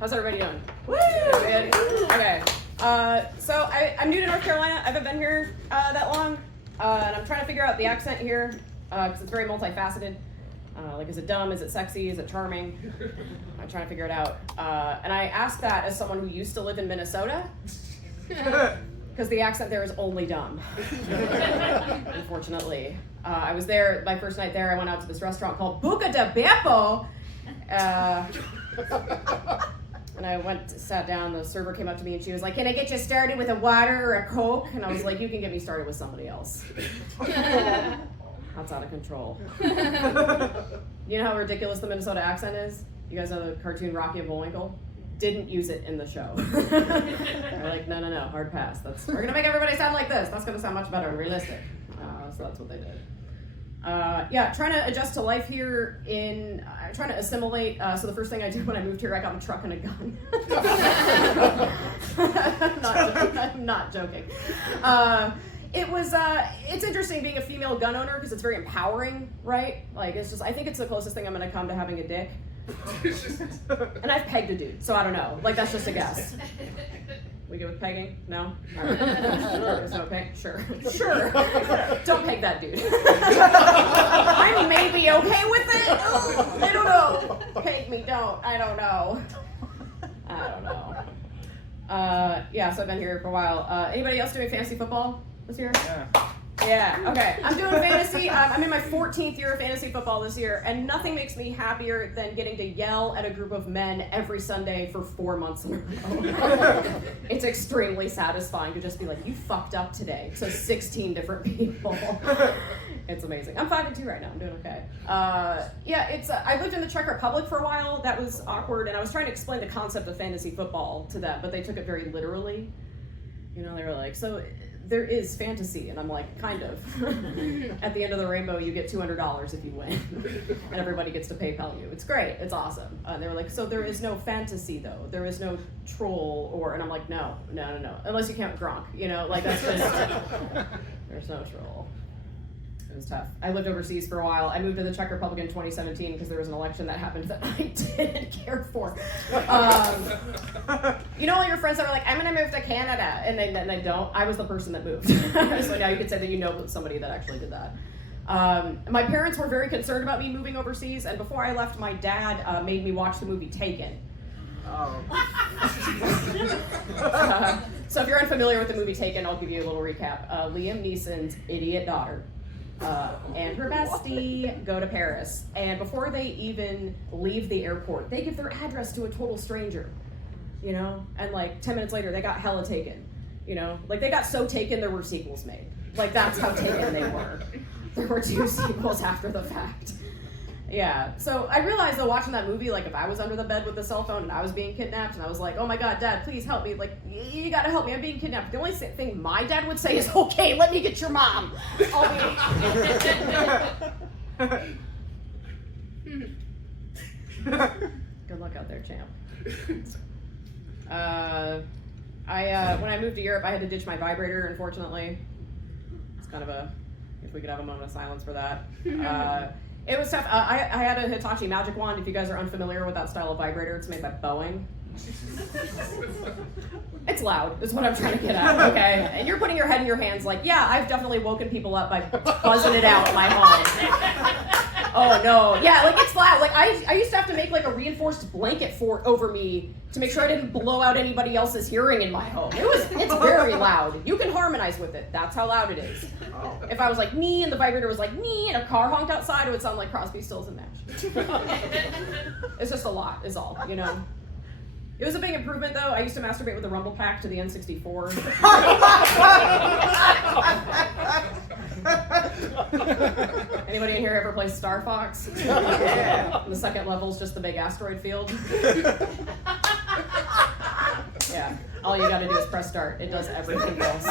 How's everybody doing? Woo! Good? Okay. So I'm new to North Carolina. I haven't been here that long, and I'm trying to figure out the accent here because it's very multifaceted. Like, is it dumb? Is it sexy? Is it charming? I'm trying to figure it out. And I ask that as someone who used to live in Minnesota, because the accent there is only dumb, unfortunately. I was there, my first night there, I went out to this restaurant called Buca de Beppo. And I sat down, the server came up to me and she was like, "Can I get you started with a water or a Coke?" And I was like, "You can get me started with somebody else." That's out of control. You know how ridiculous the Minnesota accent is? You guys know the cartoon Rocky and Bullwinkle? Didn't use it in the show. They're like, no, hard pass. We're gonna make everybody sound like this. That's gonna sound much better and realistic. So that's what they did. Yeah, trying to adjust to life here trying to assimilate. So the first thing I did when I moved here, I got a truck and a gun. I'm not joking. It's interesting being a female gun owner because it's very empowering, right? Like, I think it's the closest thing I'm gonna come to having a dick. And I've pegged a dude, so I don't know. Like, that's just a guess. We good with pegging? No? All right. There's no peg? Sure. Don't peg that dude. I may be okay with it. I don't know. Peg me, don't. I don't know. Yeah, so I've been here for a while. Anybody else doing fantasy football this year? Yeah, okay. I'm doing fantasy. I'm in my 14th year of fantasy football this year, and nothing makes me happier than getting to yell at a group of men every Sunday for 4 months in a row. It's extremely satisfying to just be like, "You fucked up today," to 16 different people. It's amazing. I'm 5-2 right now. I'm doing okay. Yeah, I lived in the Czech Republic for a while. That was awkward, and I was trying to explain the concept of fantasy football to them, but they took it very literally. You know, they were like, "So there is fantasy," and I'm like, "Kind of." At the end of the rainbow, you get $200 if you win, and everybody gets to PayPal you. It's great. It's awesome. They were like, "So there is no fantasy, though. There is no troll," and I'm like, no. Unless you count Gronk, you know, like that's just, there's no troll. It was tough. I lived overseas for a while. I moved to the Czech Republic in 2017 because there was an election that happened that I didn't care for. You know all your friends that are like, "I'm going to move to Canada," and they don't? I was the person that moved. So now you could say that you know somebody that actually did that. My parents were very concerned about me moving overseas, and before I left, my dad made me watch the movie Taken. So if you're unfamiliar with the movie Taken, I'll give you a little recap. Liam Neeson's idiot daughter and her bestie go to Paris, and before they even leave the airport, they give their address to a total stranger, you know, and like 10 minutes later they got hella taken, you know, like they got so taken there were sequels made. Like, that's how taken they were. There were 2 sequels after the fact. Yeah, so I realized though, watching that movie, like if I was under the bed with the cell phone and I was being kidnapped and I was like, "Oh my God, Dad, please help me, like, you gotta help me, I'm being kidnapped." The only thing my dad would say is, "Okay, let me get your mom. I'll be..." Good luck out there, champ. When I moved to Europe, I had to ditch my vibrator, unfortunately. It's kind of if we could have a moment of silence for that. It was tough. I had a Hitachi Magic Wand. If you guys are unfamiliar with that style of vibrator, it's made by Boeing. It's loud, is what I'm trying to get at, okay? And you're putting your head in your hands like, yeah, I've definitely woken people up by buzzing it out in my home. Oh no, yeah, like it's loud. Like I used to have to make like a reinforced blanket fort over me to make sure I didn't blow out anybody else's hearing in my home. It's very loud. You can harmonize with it. That's how loud it is. If I was like me and the vibrator was like me and a car honked outside, it would sound like Crosby, Stills and Nash. It's just a lot, is all, you know. It was a big improvement though. I used to masturbate with the Rumble Pack to the N64. Anybody in here ever play Star Fox? Yeah. And the second level's just the big asteroid field. Yeah. All you gotta do is press start. It does everything else.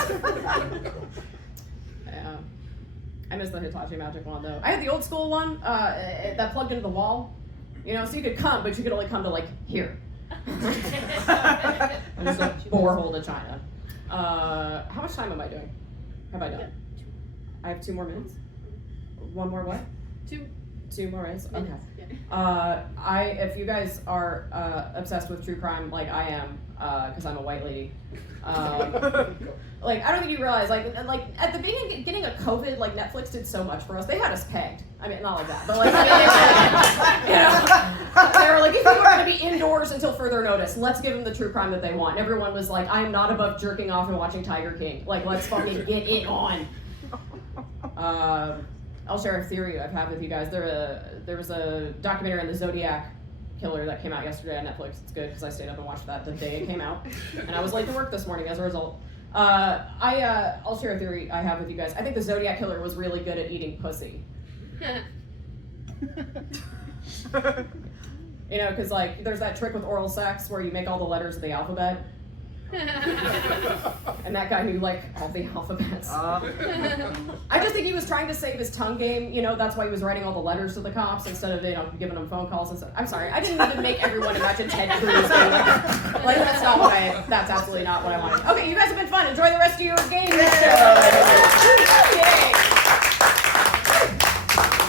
Yeah. I miss the Hitachi Magic Wand though. I had the old school one that plugged into the wall. You know, so you could come, but you could only come to like here. And just a borehole to China. How much time am I doing? Have I done? I have 2 more minutes. 1 more what? 2 2 more minutes? Okay. Yeah. If you guys are obsessed with true crime like I am, because I'm a white lady, like I don't think you realize, like at the beginning of COVID, like Netflix did so much for us. They had us pegged. I mean, not like that, but like they were like, if you were going to be indoors until further notice, let's give them the true crime that they want. And everyone was like, I am not above jerking off and watching Tiger King. Like, let's fucking get it on. I'll share a theory I've had with you guys. There was a documentary on the Zodiac killer that came out yesterday on Netflix. It's good because I stayed up and watched that the day it came out, and I was late to work this morning as a result. I'll share a theory I have with you guys. I think the Zodiac killer was really good at eating pussy. You know, because like there's that trick with oral sex where you make all the letters of the alphabet. And that guy knew like all the alphabets. I just think he was trying to save his tongue game. You know, that's why he was writing all the letters to the cops instead of giving them phone calls and stuff. I'm sorry, I didn't even make everyone imagine Ted Cruz. Like that's absolutely not what I wanted. Okay, you guys have been fun. Enjoy the rest of your game.